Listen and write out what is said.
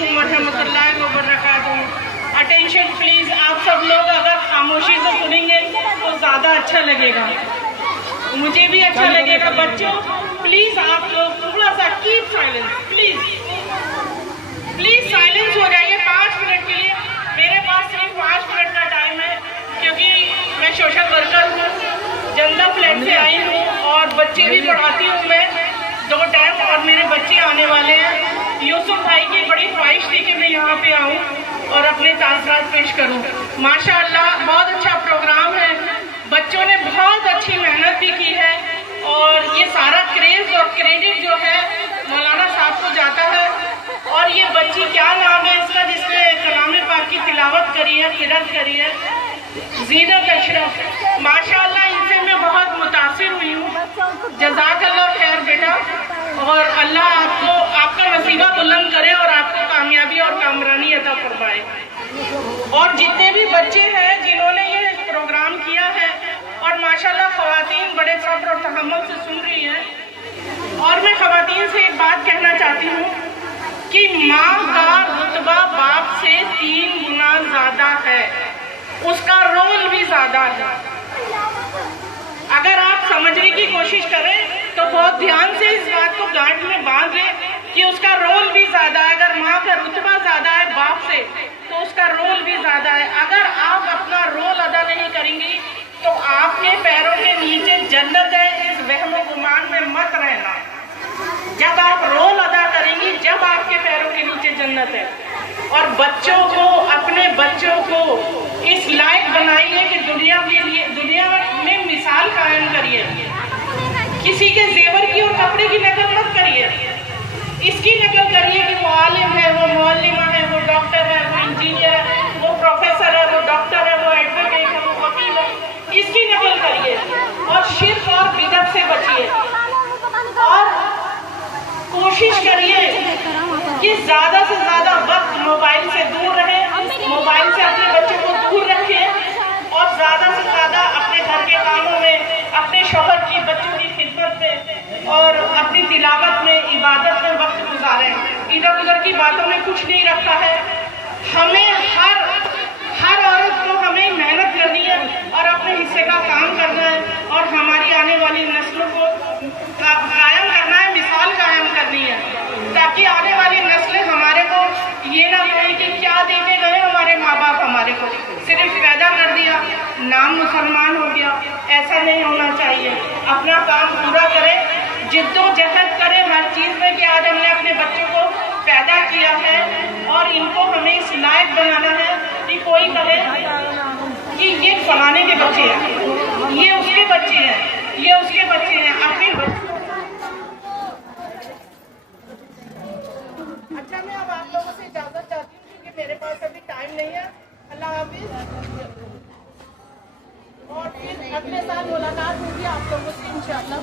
अलैकुम वरहमतुल्लाहि वबरकातुहू। Attention please, आप सब लोग अगर खामोशी से सुनेंगे तो ज़्यादा अच्छा लगेगा, मुझे भी अच्छा लगेगा। बच्चों प्लीज़ आप लोग थोड़ा सा कीप साइलेंस, प्लीज़ साइलेंस हो जाइए 5 मिनट के लिए। मेरे पास सिर्फ 5 मिनट का टाइम है, क्योंकि मैं सोशल वर्कर हूँ, जनता फ्लैट से आई हूँ और बच्चे भी पढ़ाती हूँ मैं 2 टाइम, और मेरे बच्चे आने वाले हैं। यूसुफ भाई की बड़ी ख्वाहिश थी कि मैं यहाँ पे आऊँ और अपने ताज़रात पेश करूँ। माशाअल्लाह बहुत अच्छा प्रोग्राम है, बच्चों ने बहुत अच्छी मेहनत भी की है, और ये सारा क्रेज और क्रेडिट जो है मौलाना साहब को जाता है। और ये बच्ची क्या नाम है इसका जिसने कलाम पाक की तिलावत करी है, किरत करी है, ज़ीनत अशरफ। माशाअल्लाह इनसे मैं बहुत मुतासिर हुई हूँ। जज़ाकल्लाह खैर बेटा, और अल्लाह आपको आपका नसीबा बुलंद करे और आपको कामयाबी और कामरानी अता फरमाए। और जितने भी बच्चे हैं जिन्होंने ये प्रोग्राम किया है, और माशाअल्लाह ख़वातीन बड़े सब्र और तहम्मुल से सुन रही हैं। और मैं ख़वातीन से एक बात कहना चाहती हूँ कि माँ का रुतबा बाप से 3 गुना ज़्यादा है, उसका रोल भी ज़्यादा है। अगर आप समझने की कोशिश करें तो बहुत ध्यान से इस बात को गांठ में बांध लें कि उसका रोल भी ज़्यादा है। अगर माँ का रुतबा ज़्यादा है बाप से तो उसका रोल भी ज़्यादा है। अगर आप अपना रोल अदा नहीं करेंगी तो आपके पैरों के नीचे जन्नत है, इस वहम गुमान में मत रहना। जब आप रोल अदा करेंगी, जब आपके पैरों के नीचे जन्नत है। और बच्चों को, अपने बच्चों को इस लायक बनाइए कि दुनिया में मिसाल कायम करिए। किसी के जेवर की और कपड़े की नकल मत करिए, इसकी नकल करिए कि वो आलिम है, वो मुअल्लिमा है, वो डॉक्टर है, वो इंजीनियर है, वो प्रोफेसर है, वो डॉक्टर है, वो एडवोकेट है, वो वकील है, इसकी नकल करिए। और शिर्क और बिदअत से बचिए, और कोशिश करिए कि ज़्यादा से ज़्यादा वक्त मोबाइल से दूर रहे, मोबाइल से अपने बच्चों को दूर रखें, और ज़्यादा से ज़्यादा अपने घर के कामों में, अपने शौहर की, बच्चों की खिदमत में और अपनी तिलावत में, इबादत में वक्त गुजारें। इधर उधर की बातों में कुछ नहीं रखा है। हमें हर औरत को हमें मेहनत करनी है और अपने हिस्से का काम करना है, और हमारी आने वाली नस्लों को कायम करना है, मिसाल कायम करनी है, ताकि आने वाली नस्लें हमारे को ये ना कहें कि क्या देके गए हमारे माँ बाप, हमारे को सिर्फ पैदा कर दिया, नाम मुसलमान हो गया। ऐसा नहीं होना चाहिए। अपना काम पूरा करें, जिद्दोजहद करें हर चीज़ में कि आज हमने अपने बच्चों को पैदा किया है और इनको हमें इस लायक बनाना है कि कोई कहे कि ये फलाने के बच्चे हैं, ये उसके बच्चे हैं, ये उसके बच्चे हैं। अपने बच्चे अच्छा, मैं अब आप लोगों से इजाज़त चाहती हूँ क्योंकि मेरे पास अभी टाइम नहीं है। अल्लाह हाफिज़, और फिर अगले साल मुलाकात होगी आप लोगों से इंशाअल्लाह।